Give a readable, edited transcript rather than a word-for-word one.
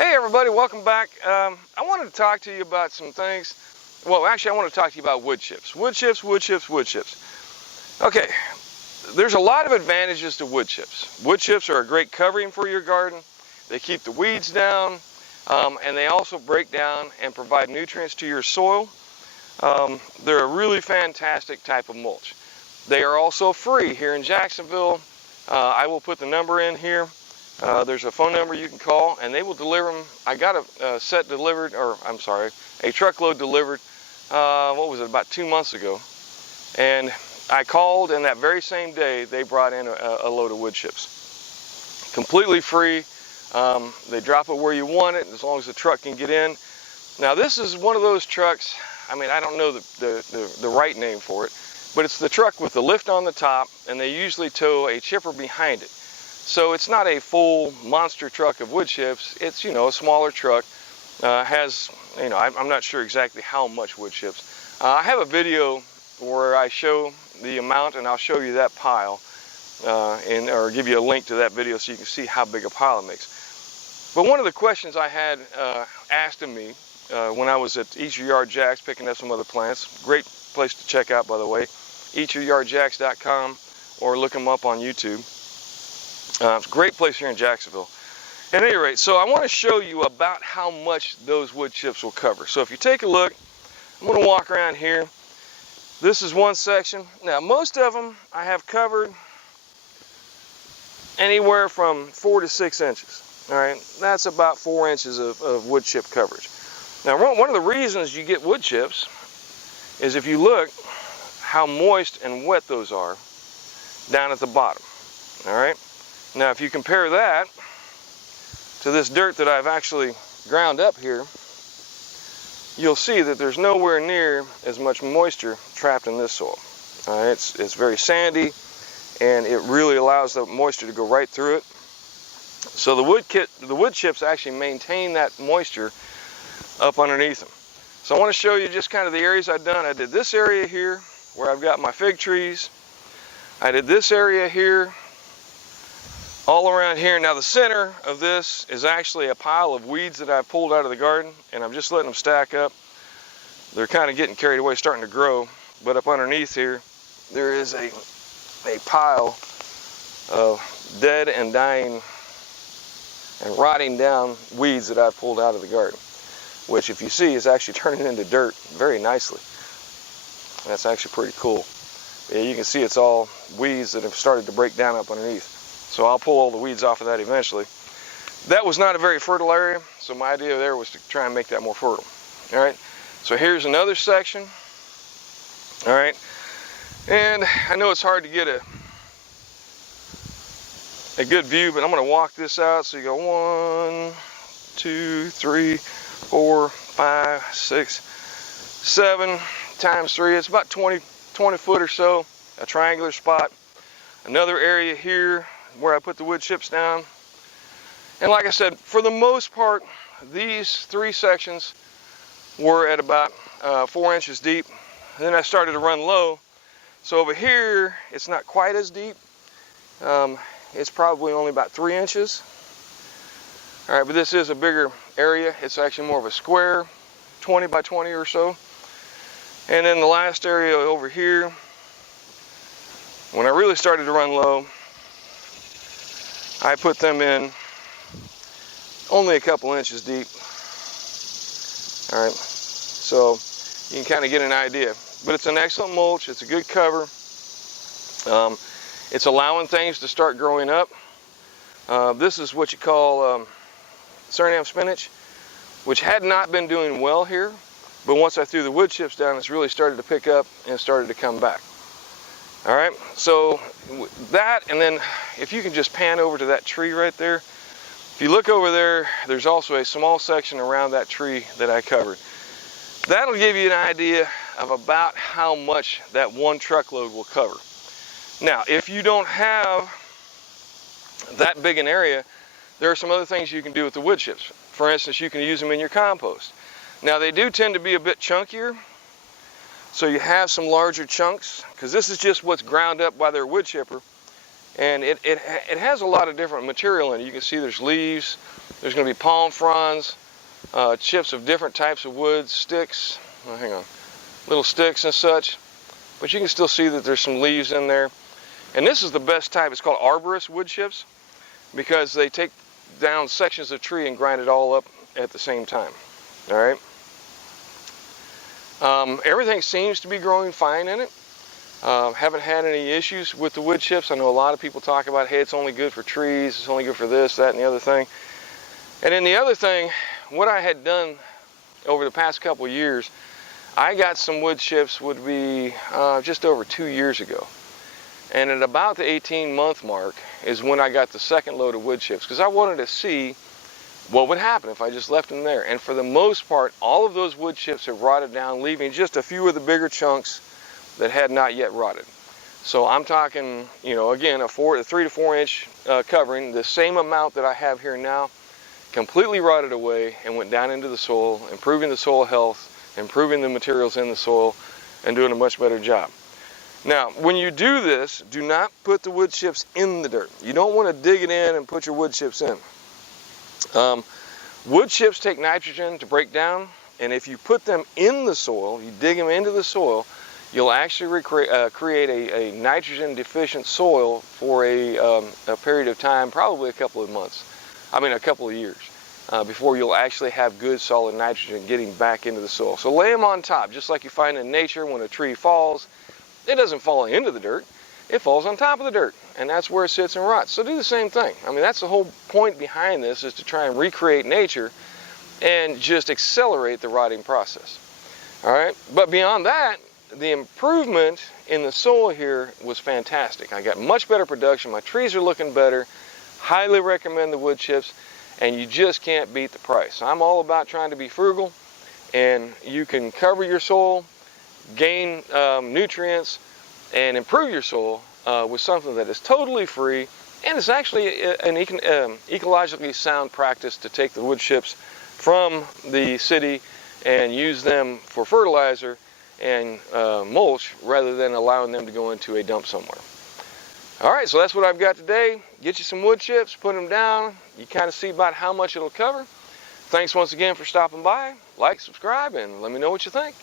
Hey everybody, welcome back. I wanted to talk to you about some things. Well, actually I want to talk to you about wood chips. Wood chips, wood chips, wood chips. Okay, there's a lot of advantages to wood chips. Wood chips are a great covering for your garden. They keep the weeds down, and they also break down and provide nutrients to your soil. They're a really fantastic type of mulch. They are also free here in Jacksonville. I will put the number in here. There's a phone number you can call, and they will deliver them. I got a truckload delivered, what was it, about 2 months ago. And I called, and that very same day, they brought in a load of wood chips. Completely free. They drop it where you want it, as long as the truck can get in. Now, this is one of those trucks, I mean, I don't know the right name for it, but it's the truck with the lift on the top, and they usually tow a chipper behind it. So it's not a full monster truck of wood chips. It's, you know, a smaller truck. Has, you know, I'm not sure exactly how much wood chips. I have a video where I show the amount, and I'll show you that pile, or give you a link to that video so you can see how big a pile it makes. But one of the questions I had asked of me when I was at Eat Your Yard Jacks picking up some other plants, great place to check out, by the way, eatyouryardjacks.com, or look them up on YouTube. It's a great place here in Jacksonville. At any rate, so I want to show you about how much those wood chips will cover. So if you take a look, I'm going to walk around here. This is one section. Now, most of them I have covered anywhere from 4 to 6 inches. All right, that's about 4 inches of wood chip coverage. Now, one of the reasons you get wood chips is if you look how moist and wet those are down at the bottom. All right. Now, if you compare that to this dirt that I've actually ground up here, you'll see that there's nowhere near as much moisture trapped in this soil. All right, it's very sandy, and it really allows the moisture to go right through it. So the wood chips actually maintain that moisture up underneath them. So I want to show you just kind of the areas I've done. I did this area here where I've got my fig trees. I did this area here, all around here. Now the center of this is actually a pile of weeds that I've pulled out of the garden, and I'm just letting them stack up. They're kind of getting carried away, starting to grow, but up underneath here there is a pile of dead and dying and rotting down weeds that I've pulled out of the garden, which, if you see, is actually turning into dirt very nicely. That's actually pretty cool. Yeah, you can see it's all weeds that have started to break down up underneath. So I'll pull all the weeds off of that eventually. That was not a very fertile area, so my idea there was to try and make that more fertile. All right, so here's another section. All right, and I know it's hard to get a good view, but I'm going to walk this out. So you go 1, 2, 3, 4, 5, 6, 7 times 3. It's about 20 foot or so, a triangular spot. Another area here where I put the wood chips down. And like I said, for the most part, these 3 sections were at about 4 inches deep. And then I started to run low. So over here, it's not quite as deep. It's probably only about 3 inches. All right, but this is a bigger area. It's actually more of a square, 20 by 20 or so. And then the last area over here, when I really started to run low, I put them in only a couple inches deep. All right, so you can kind of get an idea. But it's an excellent mulch. It's a good cover. It's allowing things to start growing up. This is what you call Suriname spinach, which had not been doing well here. But once I threw the wood chips down, it's really started to pick up and started to come back. All right, so that, and then if you can just pan over to that tree right there. If you look over there, there's also a small section around that tree that I covered. That'll give you an idea of about how much that one truckload will cover. Now, if you don't have that big an area, there are some other things you can do with the wood chips. For instance, you can use them in your compost. Now, they do tend to be a bit chunkier. So you have some larger chunks, because this is just what's ground up by their wood chipper, and it has a lot of different material in it. You can see there's leaves, There's going to be palm fronds, chips of different types of wood, sticks, hang on, little sticks and such. But you can still see that there's some leaves in there. And this is the best type. It's called Arborist wood chips because they take down sections of tree and grind it all up at the same time. All right. Everything seems to be growing fine in it. Haven't had any issues with the wood chips. I know a lot of people talk about, hey, it's only good for trees, it's only good for this, that, and the other thing. And then the other thing, what I had done over the past couple of years, I got some wood chips would be just over 2 years ago. And at about the 18-month mark is when I got the second load of wood chips, because I wanted to see what would happen if I just left them there. And for the most part, all of those wood chips have rotted down, leaving just a few of the bigger chunks that had not yet rotted. So I'm talking, you know, again, a 3 to 4 inch covering, the same amount that I have here now, completely rotted away and went down into the soil, improving the soil health, improving the materials in the soil, and doing a much better job. Now, when you do this, do not put the wood chips in the dirt. You don't want to dig it in and put your wood chips in. Wood chips take nitrogen to break down, and if you put them in the soil, you dig them into the soil, you'll actually create a nitrogen deficient soil for a period of time, probably a couple of months. I mean a couple of years, before you'll actually have good solid nitrogen getting back into the soil. So lay them on top, just like you find in nature when a tree falls. It doesn't fall into the dirt, it falls on top of the dirt, and that's where it sits and rots. So do the same thing. I mean, that's the whole point behind this, is to try and recreate nature and just accelerate the rotting process. All right, but beyond that, the improvement in the soil here was fantastic. I got much better production, my trees are looking better. Highly recommend the wood chips, and you just can't beat the price. I'm all about trying to be frugal, and you can cover your soil, gain nutrients, and improve your soil with something that is totally free, and it's actually an ecologically sound practice to take the wood chips from the city and use them for fertilizer and mulch rather than allowing them to go into a dump somewhere. All right, so that's what I've got today. Get you some wood chips, put them down. You kind of see about how much it'll cover. Thanks once again for stopping by. Like, subscribe, and let me know what you think.